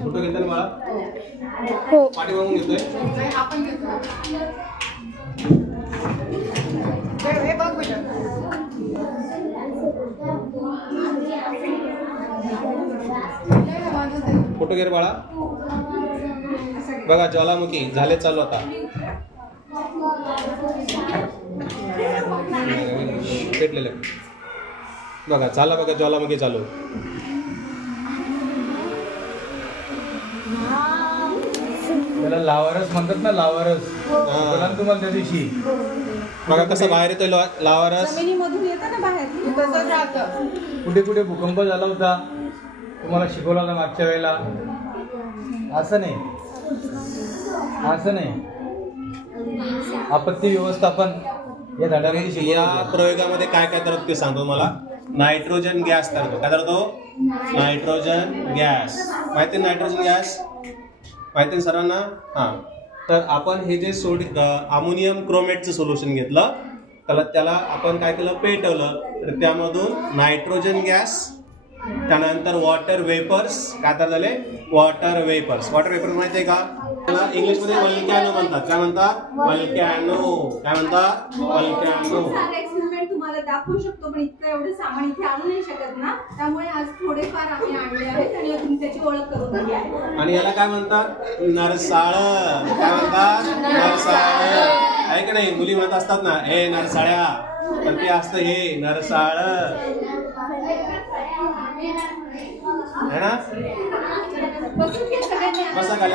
photo घेताना मला हो पाठी मागून घेतोय आपण घेतो हे बघ बेटा फोटो घे रे बाळा बघा ज्वालामुखी झाले चालू आता पेटलेले बघा चाला बघा ज्वालामुखी चालू त्याला लावारस म्हणतात ना लावारस तुम्हाला त्या दिवशी बघा कसं बाहेर येतोय लावारस जमिनीमधून येतं ना बाहेर तसंच राहतं कुठे कुठे भूकंप झाला होता तुम्हाला शिकवला होता मागच्या वेळेला असं नाही आपत्ती व्यवस्थापन या धड्यामध्ये या प्रयोगामध्ये काय काय करतो ते सांगतो मला नायट्रोजन गॅस करतो काय करतो नायट्रोजन गॅस माहिती नायट्रोजन गॅस माहिती सरांना हां तर आपण हे जे अमोनियम क्रोमेटचं सोल्युशन घेतलं त्याला आपण काय केलं पेटवलं तर त्यामधून नायट्रोजन गॅस त्यानंतर वॉटर वेपर्स काय तर झाले वॉटर वेपर्स माहिती आहे का त्याला इंग्लिशमध्ये वल्कॅनो म्हणतात काय म्हणतात वल्कॅनो काय म्हणतात वल्कॅनो एक्सपेरिमेंट तुम्हाला दाखवू शकतो पण इतकं एवढं सामान इथे आणू नाही शकत ना त्यामुळे आज थोडेफार आम्ही आणले आहेत आणि तुम्ही त्याची ओळख करून दिली आहे आणि याला काय म्हणतात नरसाळ काय म्हणतात नरसाळ आहे की नाही मुली म्हणत असतात ना हे नरसाळ्या तर ते असतं हे नरसाळ है ना बसा खाली